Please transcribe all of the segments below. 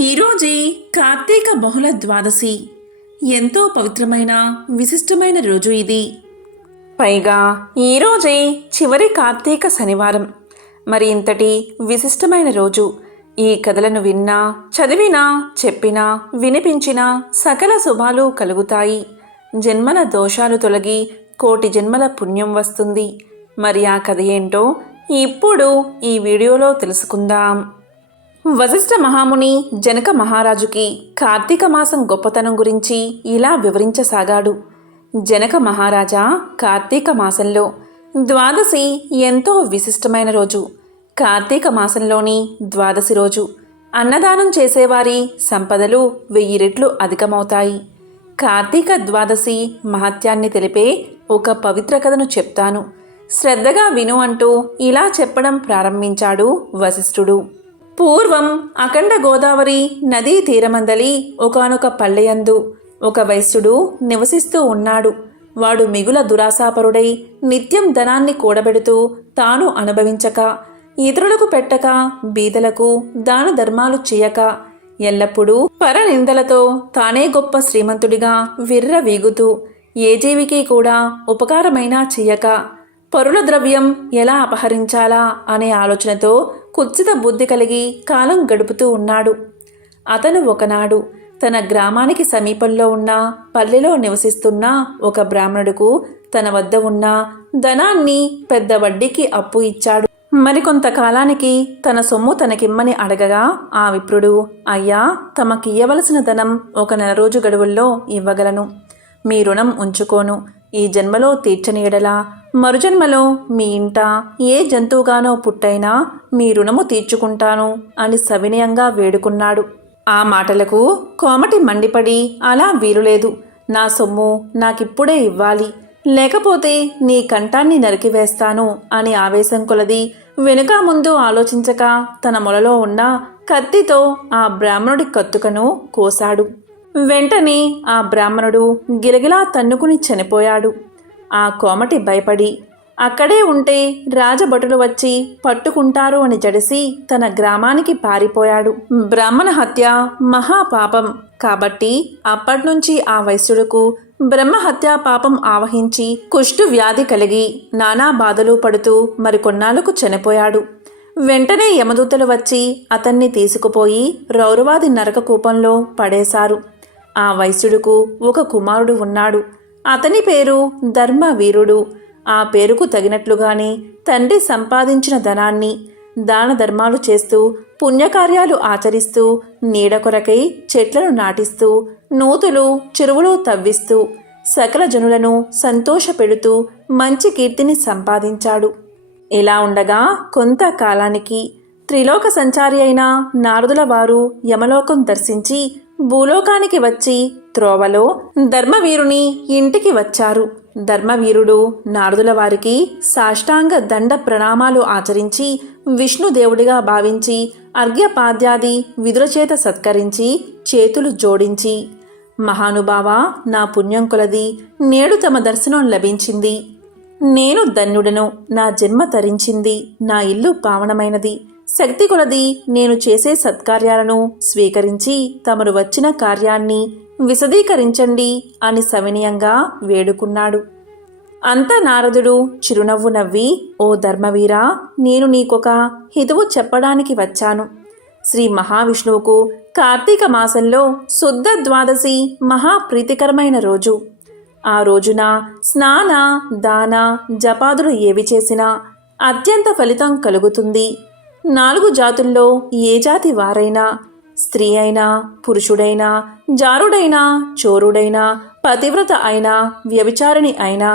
ఈరోజే కార్తీక బహుళ ద్వాదశి. ఎంతో పవిత్రమైన విశిష్టమైన రోజు ఇది. పైగా ఈరోజే చివరి కార్తీక శనివారం. మరి ఇంతటి విశిష్టమైన రోజు. ఈ కథలను విన్నా, చదివినా, చెప్పినా, వినిపించినా సకల శుభాలు కలుగుతాయి. జన్మల దోషాలు తొలగి కోటి జన్మల పుణ్యం వస్తుంది. మరి ఆ కథ ఏంటో ఇప్పుడు ఈ వీడియోలో తెలుసుకుందాం. వశిష్ఠ మహాముని జనక మహారాజుకి కార్తీక మాసం గొప్పతనం గురించి ఇలా వివరించసాగాడు. జనక మహారాజా, కార్తీక మాసంలో ద్వాదశి ఎంతో విశిష్టమైన రోజు. కార్తీక మాసంలోని ద్వాదశి రోజు అన్నదానం చేసేవారి సంపదలు 1000 రెట్లు అధికమవుతాయి. కార్తీక ద్వాదశి మహత్యాన్ని తెలిపే ఒక పవిత్ర కథను చెప్తాను, శ్రద్ధగా విను అంటూ ఇలా చెప్పడం ప్రారంభించాడు వశిష్ఠుడు. పూర్వం అఖండ గోదావరి నదీ తీరమందలి ఒకానొక పల్లెయందు ఒక వైశ్యుడు నివసిస్తూ ఉన్నాడు. వాడు మిగుల దురాశాపరుడై నిత్యం ధనాన్ని కూడబెడుతూ తాను అనుభవించక, ఇతరులకు పెట్టక, బీదలకు దాన ధర్మాలు చేయక, ఎల్లప్పుడూ పరనిందలతో తానే గొప్ప శ్రీమంతుడిగా విర్రవీగుతూ, ఏ జీవికి కూడా ఉపకారమైనా చెయ్యక, పరుల ద్రవ్యం ఎలా అపహరించాలా అనే ఆలోచనతో కుత్సిత బుద్ధి కలిగి కాలం గడుపుతూ ఉన్నాడు. అతను ఒకనాడు తన గ్రామానికి సమీపంలో ఉన్న పల్లెలో నివసిస్తున్న ఒక బ్రాహ్మణుడుకు తన వద్ద ఉన్న ధనాన్ని పెద్ద వడ్డీకి అప్పు ఇచ్చాడు. మరికొంతకాలానికి తన సొమ్ము తనకిమ్మని అడగగా ఆ విప్రుడు, అయ్యా, తమకియ్యవలసిన ధనం 1 నెల రోజు గడువుల్లో ఇవ్వగలను. మీ రుణం ఉంచుకోను. ఈ జన్మలో తీర్చని ఎడల మరుజన్మలో మీ ఇంట ఏ జంతువుగానో పుట్టైనా మీ రుణము తీర్చుకుంటాను అని సవినయంగా వేడుకున్నాడు. ఆ మాటలకు కోమటి మండిపడి, అలా వీలులేదు, నా సొమ్ము నాకిప్పుడే ఇవ్వాలి, లేకపోతే నీ కంఠాన్ని నరికివేస్తాను అని ఆవేశం కొలది వెనుక ముందు ఆలోచించక తన మొలలో ఉన్న కత్తితో ఆ బ్రాహ్మణుడి కత్తుకను కోశాడు. వెంటనే ఆ బ్రాహ్మణుడు గిలగిలా తన్నుకుని చనిపోయాడు. ఆ కోమటి భయపడి అక్కడే ఉంటే రాజభటులు వచ్చి పట్టుకుంటారు అని జడిసి తన గ్రామానికి పారిపోయాడు. బ్రాహ్మణ హత్య మహాపాపం కాబట్టి అప్పట్నుంచి ఆ వైశ్యుడుకు బ్రహ్మహత్యా పాపం ఆవహించి కుష్టు వ్యాధి కలిగి నానా బాధలు పడుతూ మరికొన్నాళ్లకు చనిపోయాడు. వెంటనే యమదూతలు వచ్చి అతన్ని తీసుకుపోయి రౌరవాది నరక కూపంలో పడేశారు. ఆ వైశ్యుడుకు ఒక కుమారుడు ఉన్నాడు. అతని పేరు ధర్మవీరుడు. ఆ పేరుకు తగినట్లుగానే తండ్రి సంపాదించిన ధనాన్ని దాన ధర్మాలు చేస్తూ, పుణ్యకార్యాలు ఆచరిస్తూ, నీడ కొరకై చెట్లను నాటిస్తూ, నూతులు చెరువులు తవ్విస్తూ, సకల జనులను సంతోషపెడుతూ మంచి కీర్తిని సంపాదించాడు. ఇలా ఉండగా కొంతకాలానికి త్రిలోక సంచారి అయిన నారదుల వారు యమలోకం దర్శించి భూలోకానికి వచ్చి త్రోవలో ధర్మవీరుని ఇంటికి వచ్చారు. ధర్మవీరుడు నారదుల వారికి సాష్టాంగ దండ ప్రణామాలు ఆచరించి విష్ణుదేవుడిగా భావించి అర్ఘ్యపాద్యాది విధుల చేత సత్కరించి చేతులు జోడించి, మహానుభావా, నా పుణ్యం కొలది నేడు తమ దర్శనం లభించింది. నేను ధన్యుడను. నా జన్మ తరించింది. నా ఇల్లు పావనమైనది. శక్తి కొలది నేను చేసే సత్కార్యాలను స్వీకరించి తమరు వచ్చిన కార్యాన్ని విశదీకరించండి అని సవినయంగా వేడుకున్నాడు. అంత నారదుడు చిరునవ్వు నవ్వి, ఓ ధర్మవీరా, నేను నీకొక హితవు చెప్పడానికి వచ్చాను. శ్రీ మహావిష్ణువుకు కార్తీక మాసంలో శుద్ధ ద్వాదశి మహాప్రీతికరమైన రోజు. ఆ రోజున స్నాన, దాన, జపాదులు ఏవి చేసినా అత్యంత ఫలితం కలుగుతుంది. 4 జాతుల్లో ఏ జాతి వారైనా, స్త్రీ అయినా, పురుషుడైనా, జారుడైనా, చోరుడైనా, పతివ్రత అయినా, వ్యభిచారిణి అయినా,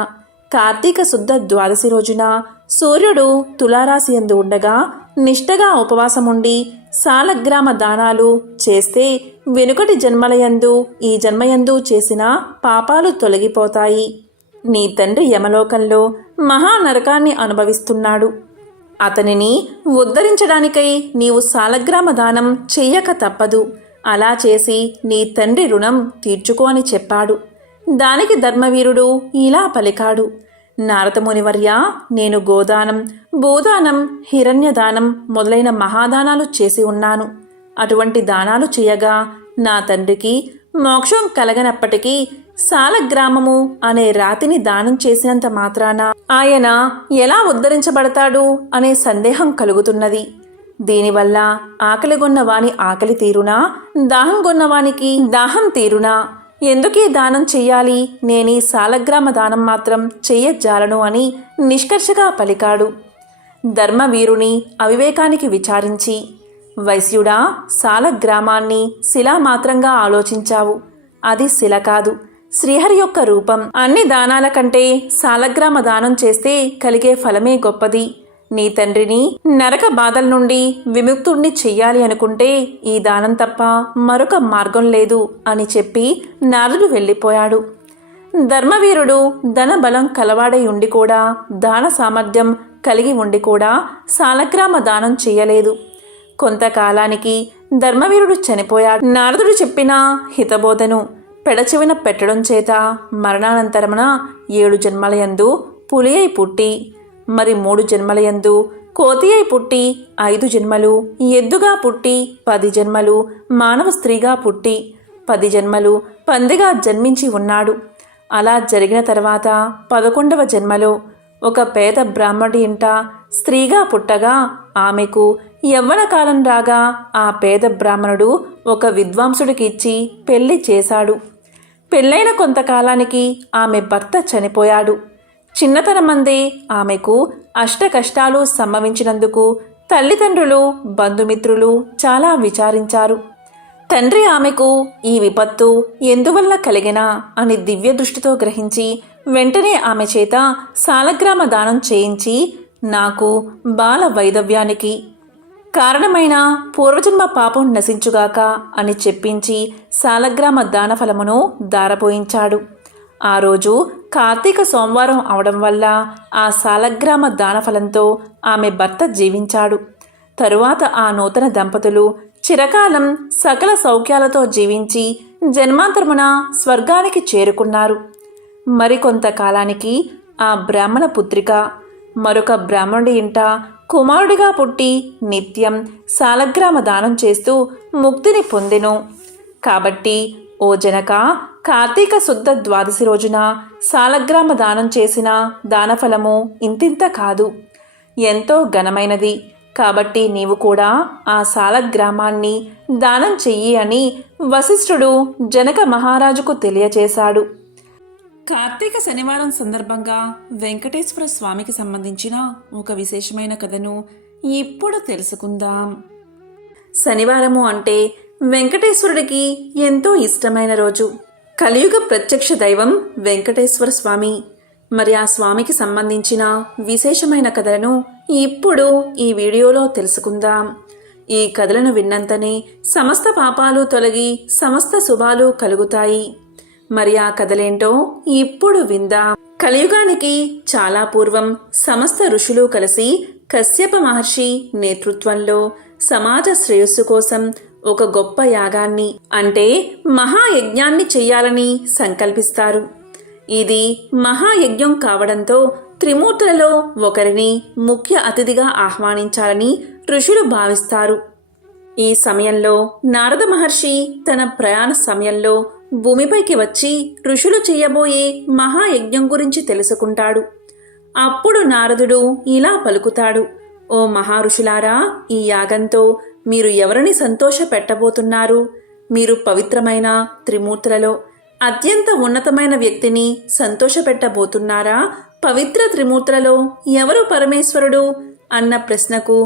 కార్తీక శుద్ధ ద్వాదశి రోజున సూర్యుడు తులారాశి యందు ఉండగా నిష్టగా ఉపవాసముండి సాలగ్రామ దానాలు చేస్తే వెనుకటి జన్మలయందు ఈ జన్మయందు చేసిన పాపాలు తొలగిపోతాయి. నీ తండ్రి యమలోకంలో మహానరకాన్ని అనుభవిస్తున్నాడు. అతనిని ఉద్ధరించడానికై నీవు సాలగ్రామ దానం చెయ్యక తప్పదు. అలా చేసి నీ తండ్రి రుణం తీర్చుకో అని చెప్పాడు. దానికి ధర్మవీరుడు ఇలా పలికాడు, నారదమునివర్య, నేను గోదానం, భూదానం, హిరణ్యదానం మొదలైన మహాదానాలు చేసి ఉన్నాను. అటువంటి దానాలు చేయగా నా తండ్రికి మోక్షం కలగనప్పటికీ సాలగ్రామము అనే రాతిని దానం చేసినంత మాత్రాన ఆయన ఎలా ఉద్ధరించబడతాడు అనే సందేహం కలుగుతున్నది. దీనివల్ల ఆకలిగొన్న వాని ఆకలి తీరునా, దాహం గొన్నవానికి దాహం తీరునా? ఎందుకీ దానం చెయ్యాలి, నేనీ సాలగ్రామ దానం మాత్రం చెయ్యజాలను అని నిష్కర్షగా పలికాడు. ధర్మవీరుని అవివేకానికి విచారించి, వైశ్యుడా, సాలగ్రామాన్ని శిలామాత్రంగా ఆలోచించావు. అది శిల కాదు, శ్రీహరి యొక్క రూపం. అన్ని దానాల కంటే సాలగ్రామ దానం చేస్తే కలిగే ఫలమే గొప్పది. నీ తండ్రిని నరక బాధల నుండి విముక్తుణ్ణి చెయ్యాలి అనుకుంటే ఈ దానం తప్ప మరొక మార్గం లేదు అని చెప్పి నారదుడు వెళ్ళిపోయాడు. ధర్మవీరుడు ధనబలం కలవాడై ఉండి కూడా, దాన సామర్థ్యం కలిగి ఉండి కూడా సాలగ్రామ దానం చెయ్యలేదు. కొంతకాలానికి ధర్మవీరుడు చనిపోయాడు. నారదుడు చెప్పిన హితబోధను పెడచెవిన పెట్టడం చేత మరణానంతరమున 7 జన్మలయందు పులి అయి పుట్టి, మరి 3 జన్మలయందు కోతి అయి పుట్టి, 5 జన్మలు ఎద్దుగా పుట్టి, 10 జన్మలు మానవ స్త్రీగా పుట్టి, 10 జన్మలు పందిగా జన్మించి ఉన్నాడు. అలా జరిగిన తర్వాత 11వ జన్మలో ఒక పేద బ్రాహ్మడి ఇంట స్త్రీగా పుట్టగా, ఆమెకు యవ్వన కాలం రాగా ఆ పేద బ్రాహ్మణుడు ఒక విద్వాంసుడికి ఇచ్చి పెళ్లి చేశాడు. పెళ్ళైన కొంతకాలానికి ఆమె భర్త చనిపోయాడు. చిన్నతనమందే ఆమెకు అష్ట కష్టాలు సంభవించినందుకు తల్లిదండ్రులు, బంధుమిత్రులు చాలా విచారించారు. తండ్రి ఆమెకు ఈ విపత్తు ఎందువల్ల కలిగినా అని దివ్య దృష్టితో గ్రహించి వెంటనే ఆమె చేత సాలగ్రామ దానం చేయించి, నాకు బాల వైధవ్యానికి కారణమైన పూర్వజన్మ పాపం నశించుగాక అని చెప్పించి సాలగ్రామ దానఫలమును దారపోయించాడు. ఆ రోజు కార్తీక సోమవారం అవడం వల్ల ఆ సాలగ్రామ దానఫలంతో ఆమె భర్త జీవించాడు. తరువాత ఆ నూతన దంపతులు చిరకాలం సకల సౌఖ్యాలతో జీవించి జన్మాంతరమున స్వర్గానికి చేరుకున్నారు. మరికొంతకాలానికి ఆ బ్రాహ్మణ పుత్రిక మరొక బ్రాహ్మణుడి ఇంట కుమారుడిగా పుట్టి నిత్యం సాలగ్రామ దానం చేస్తూ ముక్తిని పొందెను. కాబట్టి ఓ జనక, కార్తీక శుద్ధ ద్వాదశి రోజున సాలగ్రామ దానం చేసిన దానఫలము ఇంతింత కాదు, ఎంతో ఘనమైనది. కాబట్టి నీవు కూడా ఆ సాలగ్రామాన్ని దానం చెయ్యి అని వశిష్ఠుడు జనక మహారాజుకు తెలియచేశాడు. కార్తీక శనివారం సందర్భంగా వెంకటేశ్వర స్వామికి సంబంధించిన ఒక విశేషమైన కథను ఇప్పుడు తెలుసుకుందాం. శనివారము అంటే వెంకటేశ్వరుడికి ఎంతో ఇష్టమైన రోజు. కలియుగ ప్రత్యక్ష దైవం వెంకటేశ్వర స్వామి. మరి ఆ స్వామికి సంబంధించిన విశేషమైన కథలను ఇప్పుడు ఈ వీడియోలో తెలుసుకుందాం. ఈ కథలను విన్నంతనే సమస్త పాపాలు తొలగి సమస్త శుభాలు కలుగుతాయి. మరి ఆ కథలేంటో ఇప్పుడు విందాం. కలియుగానికి చాలా పూర్వం సమస్త ఋషులు కలిసి కశ్యప మహర్షి నేతృత్వంలో సమాజ శ్రేయస్సు కోసం ఒక గొప్ప యాగాన్ని అంటే మహాయజ్ఞాన్ని చెయ్యాలని సంకల్పిస్తారు. ఇది మహాయజ్ఞం కావడంతో త్రిమూర్తులలో ఒకరిని ముఖ్య అతిథిగా ఆహ్వానించాలని ఋషులు భావిస్తారు. ఈ సమయంలో నారద మహర్షి తన ప్రయాణ సమయంలో భూమిపైకి వచ్చి ఋషులు చెయ్యబోయే మహాయజ్ఞం గురించి తెలుసుకుంటాడు. అప్పుడు నారదుడు ఇలా పలుకుతాడు, ఓ మహారుషులారా, ఈ యాగంతో మీరు ఎవరిని సంతోష పెట్టబోతున్నారు? మీరు పవిత్రమైన త్రిమూర్తులలో అత్యంత ఉన్నతమైన వ్యక్తిని సంతోషపెట్టబోతున్నారా? పవిత్ర త్రిమూర్తులలో ఎవరు పరమేశ్వరుడు అన్న ప్రశ్నకు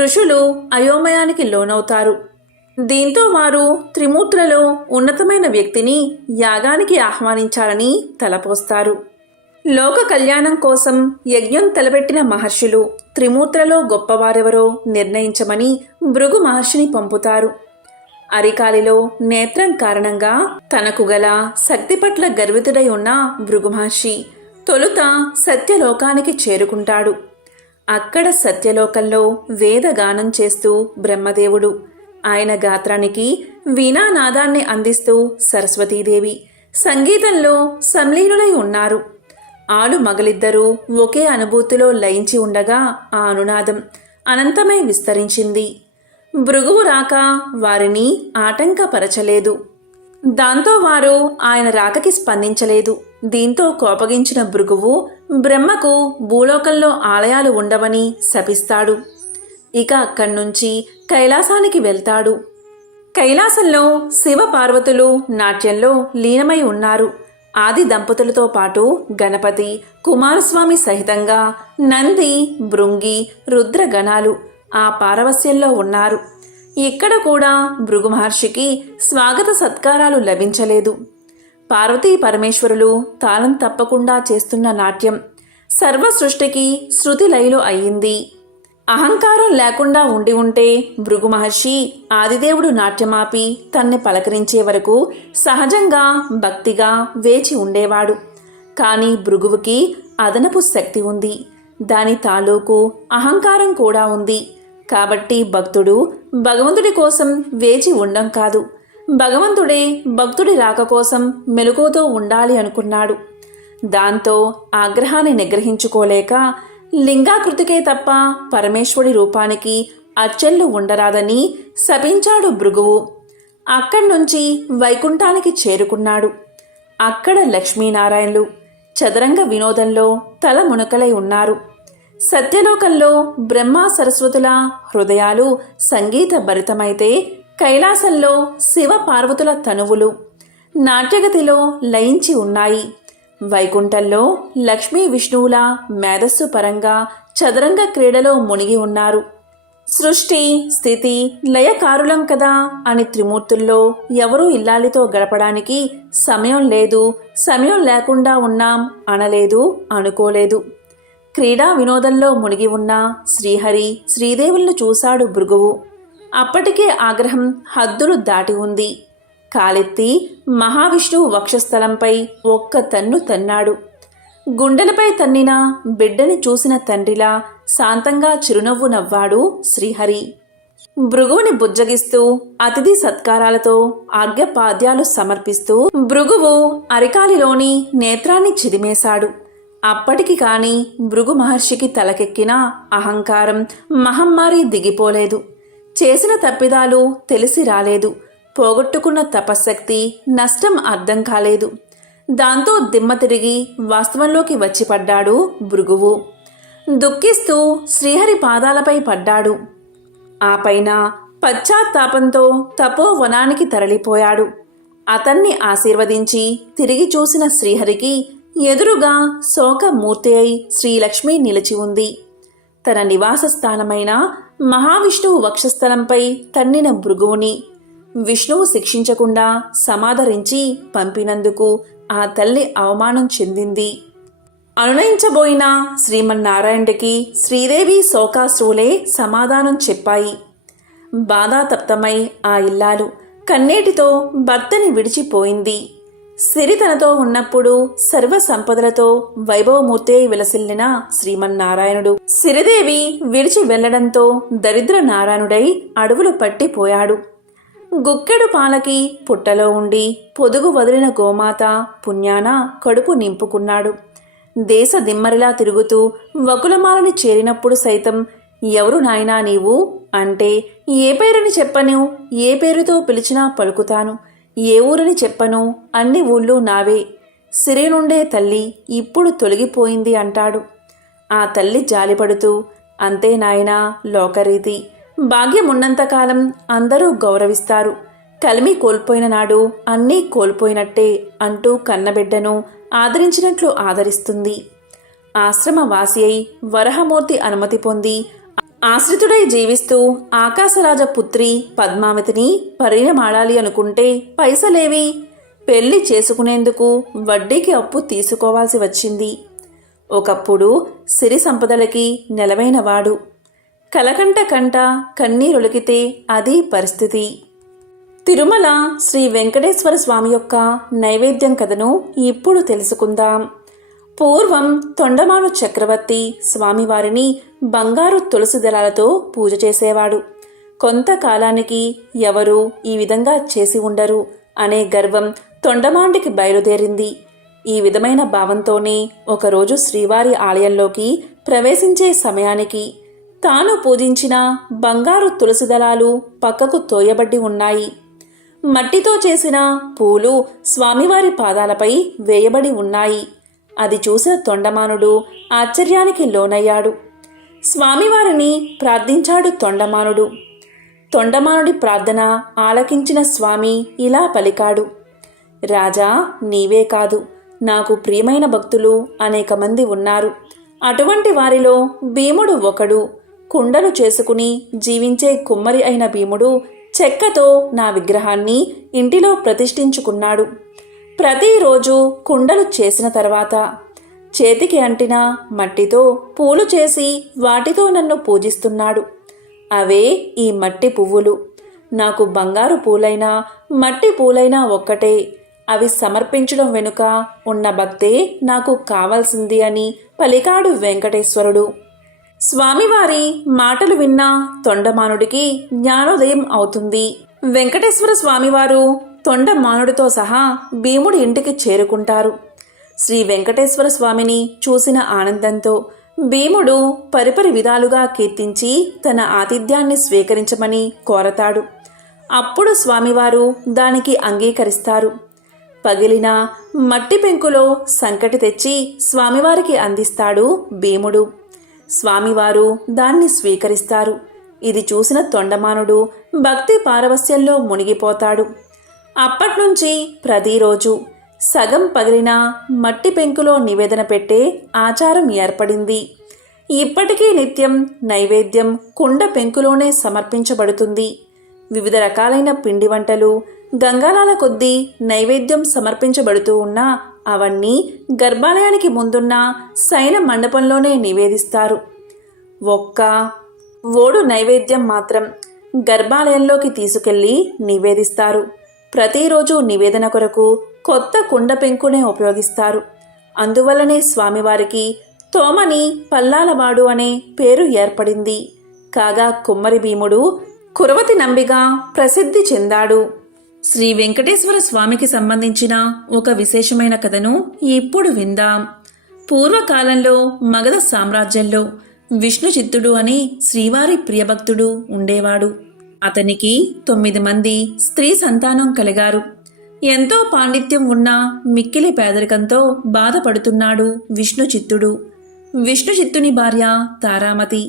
ఋషులు అయోమయానికి లోనవుతారు. దీంతో వారు త్రిమూర్తులలో ఉన్నతమైన వ్యక్తిని యాగానికి ఆహ్వానించాలని తలపోస్తారు. లోక కళ్యాణం కోసం యజ్ఞం తలపెట్టిన మహర్షులు త్రిమూర్తులలో గొప్పవారెవరో నిర్ణయించమని భృగు మహర్షిని పంపుతారు. అరికాలిలో నేత్రం కారణంగా తనకు గల శక్తి పట్ల గర్వితుడై ఉన్న భృగు మహర్షి తొలుత సత్యలోకానికి చేరుకుంటాడు. అక్కడ సత్యలోకంలో వేదగానం చేస్తూ బ్రహ్మదేవుడు, ఆయన గాత్రానికి వీణానాదాన్ని అందిస్తూ సరస్వతీదేవి సంగీతంలో సంలీనులై ఉన్నారు. ఆలు మగలిద్దరూ ఒకే అనుభూతిలో లయించి ఉండగా ఆ అనునాదం అనంతమై విస్తరించింది. భృగువు రాక వారిని ఆటంకపరచలేదు. దాంతో వారు ఆయన రాకకి స్పందించలేదు. దీంతో కోపగించిన భృగువు బ్రహ్మకు భూలోకంలో ఆలయాలు ఉండవని శపిస్తాడు. ఇక అక్కడ్నుంచి కైలాసానికి వెళ్తాడు. కైలాసంలో శివ పార్వతులు నాట్యంలో లీనమై ఉన్నారు. ఆది దంపతులతో పాటు గణపతి, కుమారస్వామి సహితంగా నంది, భృంగి, రుద్రగణాలు ఆ పారవస్యంలో ఉన్నారు. ఇక్కడ కూడా భృగు మహర్షికి స్వాగత సత్కారాలు లభించలేదు. పార్వతీ పరమేశ్వరులు తాళం తప్పకుండా చేస్తున్న నాట్యం సర్వ సృష్టికి శృతి లయలు అయ్యింది. అహంకారం లేకుండా ఉండి ఉంటే భృగు మహర్షి ఆదిదేవుడు నాట్యమాపి తన్ని పలకరించే వరకు సహజంగా భక్తిగా వేచి ఉండేవాడు. కానీ భృగువుకి అదనపు శక్తి ఉంది. దాని తాలూకు అహంకారం కూడా ఉంది. కాబట్టి భక్తుడు భగవంతుడి కోసం వేచి ఉండం కాదు, భగవంతుడే భక్తుడి రాక కోసం మెలకువతో ఉండాలి అనుకున్నాడు. దాంతో ఆగ్రహాన్ని నిగ్రహించుకోలేక లింగాకృతికే తప్ప పరమేశ్వరుడి రూపానికి అర్చనలు ఉండరాదని శపించాడు భృగువు. అక్కడ్నుంచి వైకుంఠానికి చేరుకున్నాడు. అక్కడ లక్ష్మీనారాయణులు చదరంగ వినోదంలో తల మునకలై ఉన్నారు. సత్యలోకంలో బ్రహ్మ సరస్వతుల హృదయాలు సంగీత భరితమైతే కైలాసంలో శివ పార్వతుల తనువులు నాట్యగతిలో లయించి ఉన్నాయి. వైకుంఠంలో లక్ష్మీ విష్ణువుల మేధస్సు పరంగా చదరంగ క్రీడలో మునిగి ఉన్నారు. సృష్టి స్థితి లయకారులం కదా అని త్రిమూర్తుల్లో ఎవరూ ఇల్లాలితో గడపడానికి సమయం లేదు, సమయం లేకుండా ఉన్నాం అనలేదు, అనుకోలేదు. క్రీడా వినోదంలో మునిగి ఉన్న శ్రీహరి శ్రీదేవులను చూశాడు భృగువు. అప్పటికే ఆగ్రహం హద్దులు దాటి ఉంది. కాలెత్తి మహావిష్ణువు వక్షస్థలంపై ఒక్క తన్ను తన్నాడు. గుండెలపై తన్నిన బిడ్డని చూసిన తండ్రిలా శాంతంగా చిరునవ్వు నవ్వాడు శ్రీహరి. భృగువుని బుజ్జగిస్తూ అతిథి సత్కారాలతో ఆజ్ఞపాద్యాలు సమర్పిస్తూ భృగువు అరికాలిలోని నేత్రాన్ని చిదిమేశాడు. అప్పటికి కాని భృగు మహర్షికి తలకెక్కిన అహంకారం మహమ్మారి దిగిపోలేదు. చేసిన తప్పిదాలు తెలిసి రాలేదు. పోగొట్టుకున్న తపశ్శక్తి నష్టం అర్థం కాలేదు. దాంతో దిమ్మ తిరిగి వాస్తవంలోకి వచ్చి పడ్డాడు భృగువు. దుఃఖిస్తూ శ్రీహరి పాదాలపై పడ్డాడు. ఆ పైన పశ్చాత్తాపంతో తపోవనానికి తరలిపోయాడు. అతన్ని ఆశీర్వదించి తిరిగి చూసిన శ్రీహరికి ఎదురుగా శోకమూర్తి అయి శ్రీలక్ష్మి నిలిచి ఉంది. తన నివాస స్థానమైన మహావిష్ణువు వక్షస్థలంపై తన్నిన భృగువుని విష్ణువు శిక్షించకుండా సమాదరించి పంపినందుకు ఆ తల్లి అవమానం చెందింది. అనునయించబోయిన శ్రీమన్నారాయణుడికి శ్రీదేవి శోకాశ్రువులే సమాధానం చెప్పాయి. బాధాతప్తమై ఆ ఇల్లాలు కన్నీటితో భర్తని విడిచిపోయింది. సిరి తనతో ఉన్నప్పుడు సర్వ సంపదలతో వైభవమూర్తే విలసిల్లిన శ్రీమన్నారాయణుడు సిరిదేవి విడిచి వెళ్లడంతో దరిద్ర నారాయణుడై అడవులు పట్టిపోయాడు. గుక్కెడు పాలకి పుట్టలో ఉండి పొదుగు వదిలిన గోమాత పుణ్యాన కడుపు నింపుకున్నాడు. దేశ దిమ్మరిలా తిరుగుతూ వకులమాలని చేరినప్పుడు సైతం ఎవరు నాయనా నీవు అంటే ఏ పేరుని చెప్పను, ఏ పేరుతో పిలిచినా పలుకుతాను, ఏ ఊరని చెప్పను, అన్ని ఊళ్ళు నావే, సిరి నుండే తల్లి ఇప్పుడు తొలగిపోయింది అంటాడు. ఆ తల్లి జాలిపడుతూ అంతే నాయనా లోకరీతి, భాగ్యమున్నంతకాలం అందరూ గౌరవిస్తారు, కలిమి కోల్పోయిన నాడు అన్నీ కోల్పోయినట్టే అంటూ కన్నబిడ్డను ఆదరించినట్లు ఆదరిస్తుంది. ఆశ్రమవాసి అయి వరహమూర్తి అనుమతి పొంది ఆశ్రితుడై జీవిస్తూ ఆకాశరాజ పుత్రి పద్మావతిని పరిణమాడాలి అనుకుంటే పైసలేవి, పెళ్లి చేసుకునేందుకు వడ్డీకి అప్పు తీసుకోవాల్సి వచ్చింది. ఒకప్పుడు సిరి సంపదలకి నెలవైనవాడు. కలకంట కంట కన్నీరొలికితే అది పరిస్థితి. తిరుమల శ్రీ వెంకటేశ్వర స్వామి యొక్క నైవేద్యం కథను ఇప్పుడు తెలుసుకుందాం. పూర్వం తొండమాను చక్రవర్తి స్వామివారిని బంగారు తులసి దళాలతో పూజ చేసేవాడు. కొంతకాలానికి ఎవరూ ఈ విధంగా చేసి ఉండరు అనే గర్వం తొండమాండికి బయలుదేరింది. ఈ విధమైన భావంతోనే ఒకరోజు శ్రీవారి ఆలయంలోకి ప్రవేశించే సమయానికి తాను పూజించిన బంగారు తులసి దళాలు పక్కకు తోయబడి ఉన్నాయి. మట్టితో చేసిన పూలు స్వామివారి పాదాలపై వేయబడి ఉన్నాయి. అది చూసిన తొండమానుడు ఆశ్చర్యానికి లోనయ్యాడు. స్వామివారిని ప్రార్థించాడు తొండమానుడు. తొండమానుడి ప్రార్థన ఆలకించిన స్వామి ఇలా పలికాడు: రాజా, నీవే కాదు, నాకు ప్రియమైన భక్తులు అనేక మంది ఉన్నారు. అటువంటి వారిలో భీముడు ఒకడు. కుండలు చేసుకుని జీవించే కుమ్మరి అయిన భీముడు చెక్కతో నా విగ్రహాన్ని ఇంటిలో ప్రతిష్ఠించుకున్నాడు. ప్రతిరోజు కుండలు చేసిన తర్వాత చేతికి అంటిన మట్టితో పూలు చేసి వాటితో నన్ను పూజిస్తున్నాడు. అవే ఈ మట్టి పువ్వులు. నాకు బంగారు పూలైనా మట్టి పూలైనా ఒక్కటే. అవి సమర్పించడం వెనుక ఉన్న భక్తే నాకు కావాల్సింది అని పలికాడు వెంకటేశ్వరుడు. స్వామివారి మాటలు విన్న తొండమానుడికి జ్ఞానోదయం అవుతుంది. వెంకటేశ్వర స్వామివారు తొండమానుడితో సహా భీముడి ఇంటికి చేరుకుంటారు. శ్రీ వెంకటేశ్వర స్వామిని చూసిన ఆనందంతో భీముడు పరిపరి విధాలుగా కీర్తించి తన ఆతిథ్యాన్ని స్వీకరించమని కోరతాడు. అప్పుడు స్వామివారు దానికి అంగీకరిస్తారు. పగిలిన మట్టి పెంకులో సంకటి తెచ్చి స్వామివారికి అందిస్తాడు భీముడు. స్వామివారు దాన్ని స్వీకరిస్తారు. ఇది చూసిన తొండమానుడు భక్తి పారవస్యంలో మునిగిపోతాడు. అప్పట్నుంచి ప్రతిరోజు సగం పగిలిన మట్టి పెంకులో నివేదన పెట్టే ఆచారం ఏర్పడింది. ఇప్పటికీ నిత్యం నైవేద్యం కుండ పెంకులోనే సమర్పించబడుతుంది. వివిధ రకాలైన పిండి వంటలు గంగాలాల కొద్దీ నైవేద్యం సమర్పించబడుతూ ఉన్నా అవన్నీ గర్భాలయానికి ముందున్న శయన మండపంలోనే నివేదిస్తారు. ఒక్క ఓడు నైవేద్యం మాత్రం గర్భాలయంలోకి తీసుకెళ్లి నివేదిస్తారు. ప్రతిరోజు నివేదన కొరకు కొత్త కుండ పెంకునే ఉపయోగిస్తారు. అందువల్లనే స్వామివారికి తోమని పల్లాలవాడు అనే పేరు ఏర్పడింది. కాగా కుమ్మరి భీముడు కురవతి నంబిగా ప్రసిద్ధి చెందాడు. శ్రీ వెంకటేశ్వర స్వామికి సంబంధించిన ఒక విశేషమైన కథను ఇప్పుడు విందాం. పూర్వకాలంలో మగధ సామ్రాజ్యంలో విష్ణు చిత్తుడు అని శ్రీవారి ప్రియభక్తుడు ఉండేవాడు. అతనికి 9 మంది స్త్రీ సంతానం కలిగారు. ఎంతో పాండిత్యం ఉన్న మిక్కిలి పేదరికంతో బాధపడుతున్నాడు విష్ణు చిత్తుడు. విష్ణు చిత్తుని భార్య తారామతి.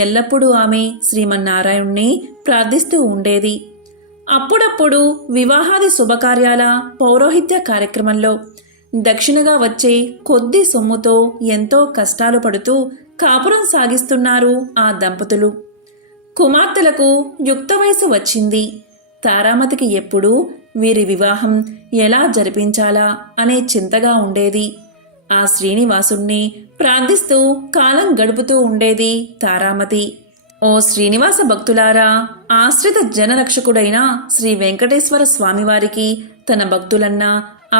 ఎల్లప్పుడూ ఆమె శ్రీమన్నారాయణుణ్ణి ప్రార్థిస్తూ ఉండేది. అప్పుడప్పుడు వివాహాది శుభకార్యాల పౌరోహిత్య కార్యక్రమంలో దక్షిణగా వచ్చే కొద్ది సొమ్ముతో ఎంతో కష్టాలు పడుతూ కాపురం సాగిస్తున్నారు ఆ దంపతులు. కుమార్తెలకు యుక్త వయసు వచ్చింది. తారామతికి ఎప్పుడూ వీరి వివాహం ఎలా జరిపించాలా అనే చింతగా ఉండేది. ఆ శ్రీనివాసుణ్ణి ప్రార్థిస్తూ కాలం గడుపుతూ ఉండేది తారామతి. ఓ శ్రీనివాస భక్తులారా, ఆశ్రిత జనరక్షకుడైన శ్రీ వెంకటేశ్వర స్వామివారికి తన భక్తులన్నా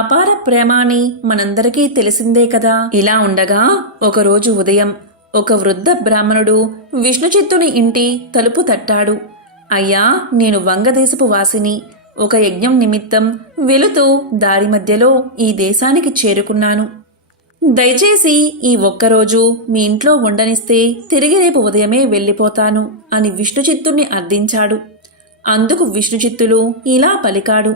అపార ప్రేమ అని మనందరికీ తెలిసిందే కదా. ఇలా ఉండగా ఒకరోజు ఉదయం ఒక వృద్ధ బ్రాహ్మణుడు విష్ణుచిత్తుని ఇంటి తలుపు తట్టాడు. అయ్యా, నేను వంగదేశపు వాసిని. ఒక యజ్ఞం నిమిత్తం వెళుతూ దారి మధ్యలో ఈ దేశానికి చేరుకున్నాను. దయచేసి ఈ ఒక్కరోజు మీ ఇంట్లో ఉండనిస్తే తిరిగి రేపు ఉదయమే వెళ్ళిపోతాను అని విష్ణుచిత్తుణ్ణి అర్థించాడు. అందుకు విష్ణుచిత్తులు ఇలా పలికాడు: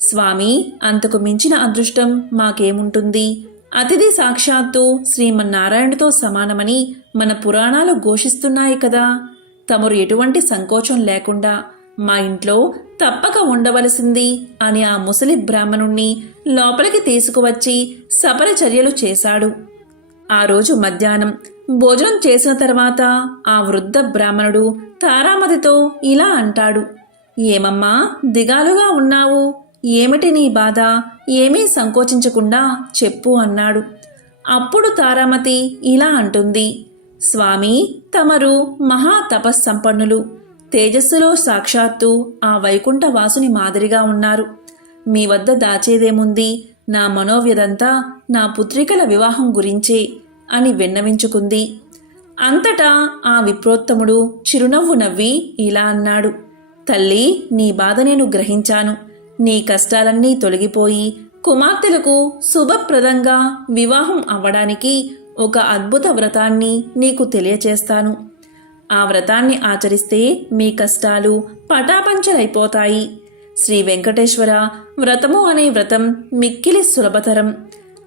స్వామి, అంతకు మించిన అదృష్టం మాకేముంటుంది? అతిథి సాక్షాత్తు శ్రీమన్నారాయణుడితో సమానమని మన పురాణాలు ఘోషిస్తున్నాయి కదా. తమరు ఎటువంటి సంకోచం లేకుండా మా ఇంట్లో తప్పక ఉండవలసింది అని ఆ ముసలి బ్రాహ్మణుణ్ణి లోపలికి తీసుకువచ్చి సపర చర్యలు చేశాడు. ఆ రోజు మధ్యాహ్నం భోజనం చేసిన తర్వాత ఆ వృద్ధ బ్రాహ్మణుడు తారామతితో ఇలా అంటాడు: ఏమమ్మా, దిగాలుగా ఉన్నావు? ఏమిటి నీ బాధ? ఏమీ సంకోచించకుండా చెప్పు అన్నాడు. అప్పుడు తారామతి ఇలా అంటుంది: స్వామి, తమరు మహా తపస్సంపన్నులు. తేజస్సులో సాక్షాత్తు ఆ వైకుంఠవాసుని మాదిరిగా ఉన్నారు. మీ వద్ద దాచేదేముంది? నా మనోవ్యదంతా నా పుత్రికల వివాహం గురించే అని విన్నవించుకుంది. అంతటా ఆ విప్రోత్తముడు చిరునవ్వు నవ్వి ఇలా అన్నాడు: తల్లి, నీ బాధ నేను గ్రహించాను. నీ కష్టాలన్నీ తొలగిపోయి కుమార్తెలకు శుభప్రదంగా వివాహం అవ్వడానికి ఒక అద్భుత వ్రతాన్ని నీకు తెలియచేస్తాను. ఆ వ్రతాన్ని ఆచరిస్తే మీ కష్టాలు పటాపంచలైపోతాయి. శ్రీ వెంకటేశ్వర వ్రతము అనే వ్రతం మిక్కిలి సులభతరం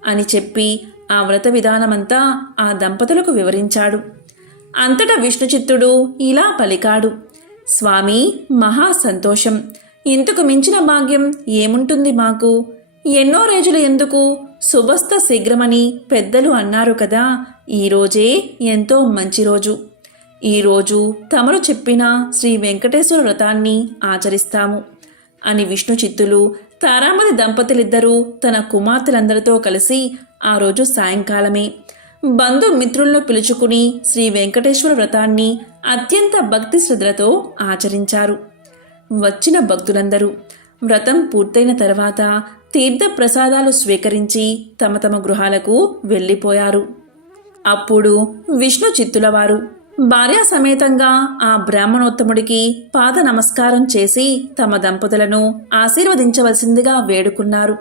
అని చెప్పి ఆ వ్రత విధానమంతా ఆ దంపతులకు వివరించాడు. అంతటా విష్ణుచిత్తుడు ఇలా పలికాడు: స్వామి, మహా సంతోషం. ఇంతకు మించిన భాగ్యం ఏముంటుంది మాకు? ఎన్నో రోజులు ఎందుకు, శుభస్థ శీఘ్రమని పెద్దలు అన్నారు కదా. ఈరోజే ఎంతో మంచి రోజు. ఈరోజు తమరు చెప్పిన శ్రీ వెంకటేశ్వర వ్రతాన్ని ఆచరిస్తాము అని విష్ణుచిత్తులు తారామతి దంపతులిద్దరూ తన కుమార్తెలందరితో కలిసి ఆ రోజు సాయంకాలమే బంధుమిత్రులను పిలుచుకుని శ్రీ వెంకటేశ్వర వ్రతాన్ని అత్యంత భక్తి శ్రద్ధలతో ఆచరించారు. వచ్చిన భక్తులందరూ వ్రతం పూర్తయిన తర్వాత తీర్థ ప్రసాదాలు స్వీకరించి తమ తమ గృహాలకు వెళ్ళిపోయారు. అప్పుడు విష్ణు చిత్తులవారు భార్యా సమేతంగా ఆ బ్రాహ్మణోత్తముడికి పాద నమస్కారం చేసి తమ దంపతులను ఆశీర్వదించవలసిందిగా వేడుకున్నారు.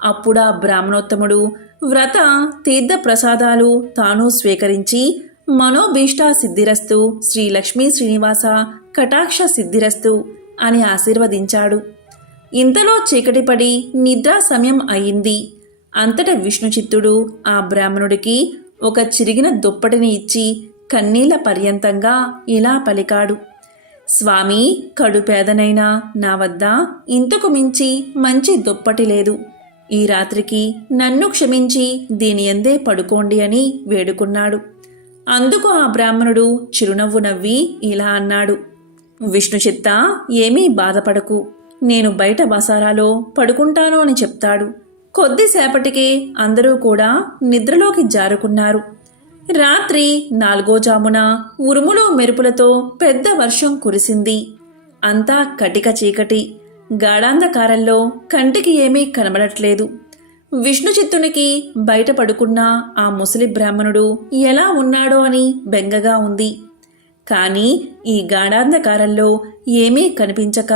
అప్పుడా బ్రాహ్మణోత్తముడు వ్రత తీర్థ ప్రసాదాలు తాను స్వీకరించి మనోభీష్టా సిద్ధిరస్తు, శ్రీ లక్ష్మీ శ్రీనివాస కటాక్ష సిద్ధిరస్తు అని ఆశీర్వదించాడు. ఇంతలో చీకటిపడి నిద్రా సమయం అయింది. అంతటా విష్ణుచిత్తుడు ఆ బ్రాహ్మణుడికి ఒక చిరిగిన దుప్పటిని ఇచ్చి కన్నీళ్ల పర్యంతంగా ఇలా పలికాడు: స్వామి, కడుపేదనైనా నా వద్ద ఇంతకు మించి మంచి దుప్పటి లేదు. ఈ రాత్రికి నన్ను క్షమించి దీని ఎందే పడుకోండి అని వేడుకున్నాడు. అందుకు ఆ బ్రాహ్మణుడు చిరునవ్వు నవ్వి ఇలా అన్నాడు: విష్ణుచిత్త, ఏమీ బాధపడకు, నేను బయట బసారాలో పడుకుంటాను అని చెప్తాడు. కొద్దిసేపటికే అందరూ కూడా నిద్రలోకి జారుకున్నారు. రాత్రి 4వ జామున ఉరుములు మెరుపులతో పెద్ద వర్షం కురిసింది. అంతా కటిక చీకటి, గాఢాంధకారంలో కంటికి ఏమీ కనబడట్లేదు. విష్ణుచిత్తునికి బయట పడుకున్న ఆ ముసలి బ్రాహ్మణుడు ఎలా ఉన్నాడో అని బెంగగా ఉంది. కానీ ఈ గాఢాంధకారంలో ఏమీ కనిపించక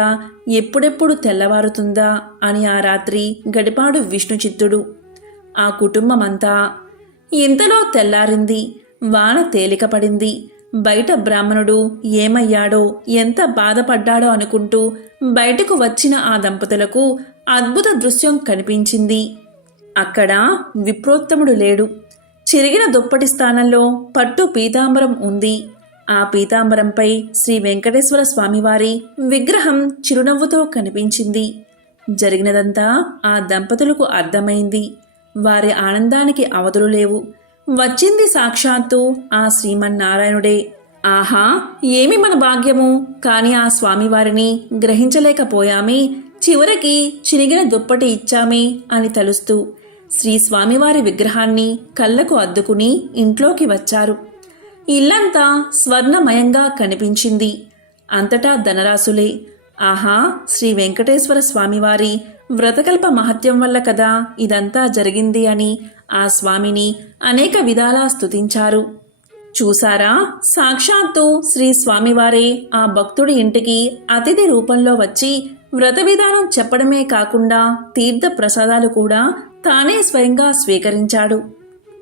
ఎప్పుడెప్పుడు తెల్లవారుతుందా అని ఆ రాత్రి గడిపాడు విష్ణుచిత్తుడు, ఆ కుటుంబమంతా. ఇంతలో తెల్లారింది. వాన తేలిక పడింది. బయట బ్రాహ్మణుడు ఏమయ్యాడో, ఎంత బాధపడ్డాడో అనుకుంటూ బయటకు వచ్చిన ఆ దంపతులకు అద్భుత దృశ్యం కనిపించింది. అక్కడ విప్రోత్తముడు లేడు. చిరిగిన దుప్పటి స్థానంలో పట్టు పీతాంబరం ఉంది. ఆ పీతాంబరంపై శ్రీ వెంకటేశ్వర స్వామివారి విగ్రహం చిరునవ్వుతో కనిపించింది. జరిగినదంతా ఆ దంపతులకు అర్థమైంది. వారి ఆనందానికి అవధులు లేవు. వచ్చింది సాక్షాత్తు ఆ శ్రీమన్నారాయణుడే. ఆహా, ఏమి మన భాగ్యము! కాని ఆ స్వామివారిని గ్రహించలేకపోయామే. చివరికి చినిగిన దుప్పటి ఇచ్చామే అని తలుస్తూ శ్రీ స్వామివారి విగ్రహాన్ని కళ్ళకు అద్దుకుని ఇంట్లోకి వచ్చారు. ఇల్లంతా స్వర్ణమయంగా కనిపించింది. అంతటా ధనరాశులే. ఆహా, శ్రీ వెంకటేశ్వర స్వామివారి వ్రతకల్ప మహత్యం వల్ల కదా ఇదంతా జరిగింది అని ఆ స్వామిని అనేక విధాలా స్తుతించారు. చూసారా, సాక్షాత్తు శ్రీ స్వామివారే ఆ భక్తుడి ఇంటికి అతిథి రూపంలో వచ్చి వ్రత విధానం చెప్పడమే కాకుండా తీర్థ ప్రసాదాలు కూడా తానే స్వయంగా స్వీకరించాడు.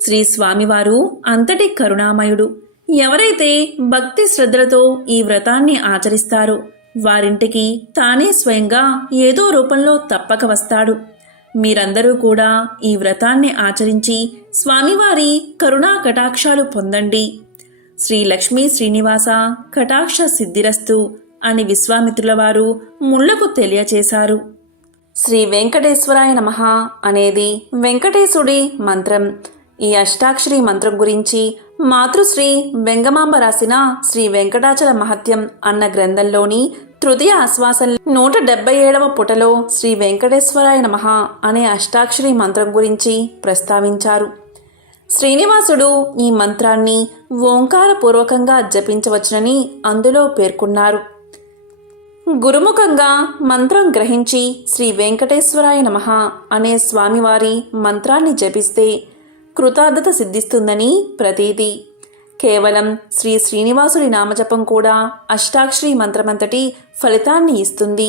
శ్రీ స్వామివారు అంతటి కరుణామయుడు. ఎవరైతే భక్తి శ్రద్ధలతో ఈ వ్రతాన్ని ఆచరిస్తారో వారింటికి తానే స్వయంగా ఏదో రూపంలో తప్పక వస్తాడు. మీరందరూ కూడా ఈ వ్రతాన్ని ఆచరించి స్వామివారి కరుణా కటాక్షాలు పొందండి. శ్రీ లక్ష్మీ శ్రీనివాస కటాక్ష సిద్ధిరస్తు అని విశ్వామిత్రుల వారు ముళ్లకు తెలియచేశారు. శ్రీ వెంకటేశ్వరాయ నమః అనేది వెంకటేశుడి మంత్రం. ఈ అష్టాక్షరి మంత్రం గురించి మాతృశ్రీ వెంగమాంబ రాసిన శ్రీ వెంకటాచల మహత్యం అన్న గ్రంథంలోని తృతీయ ఆశ్వాసం 177వ పుటలో శ్రీ వెంకటేశ్వరాయ నమః అనే అష్టాక్షరి మంత్రం గురించి ప్రస్తావించారు. శ్రీనివాసుడు ఈ మంత్రాన్ని ఓంకారపూర్వకంగా జపించవచ్చునని అందులో పేర్కొన్నారు. గురుముఖంగా మంత్రం గ్రహించి శ్రీ వెంకటేశ్వరాయ నమః అనే స్వామివారి మంత్రాన్ని జపిస్తే కృతార్థత సిద్ధిస్తుందని ప్రతీతి. కేవలం శ్రీ శ్రీనివాసుడి నామజపం కూడా అష్టాక్షరి మంత్రమంతటి ఫలితాన్ని ఇస్తుంది.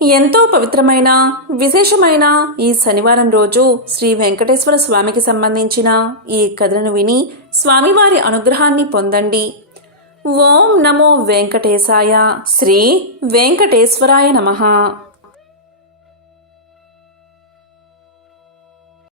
ఎంతో పవిత్రమైన విశేషమైన ఈ శనివారం రోజు శ్రీ వెంకటేశ్వర స్వామికి సంబంధించిన ఈ కథలను విని స్వామివారి అనుగ్రహాన్ని పొందండి. ఓం నమో వెంకటేశాయ. శ్రీ వెంకటేశ్వరాయ నమః.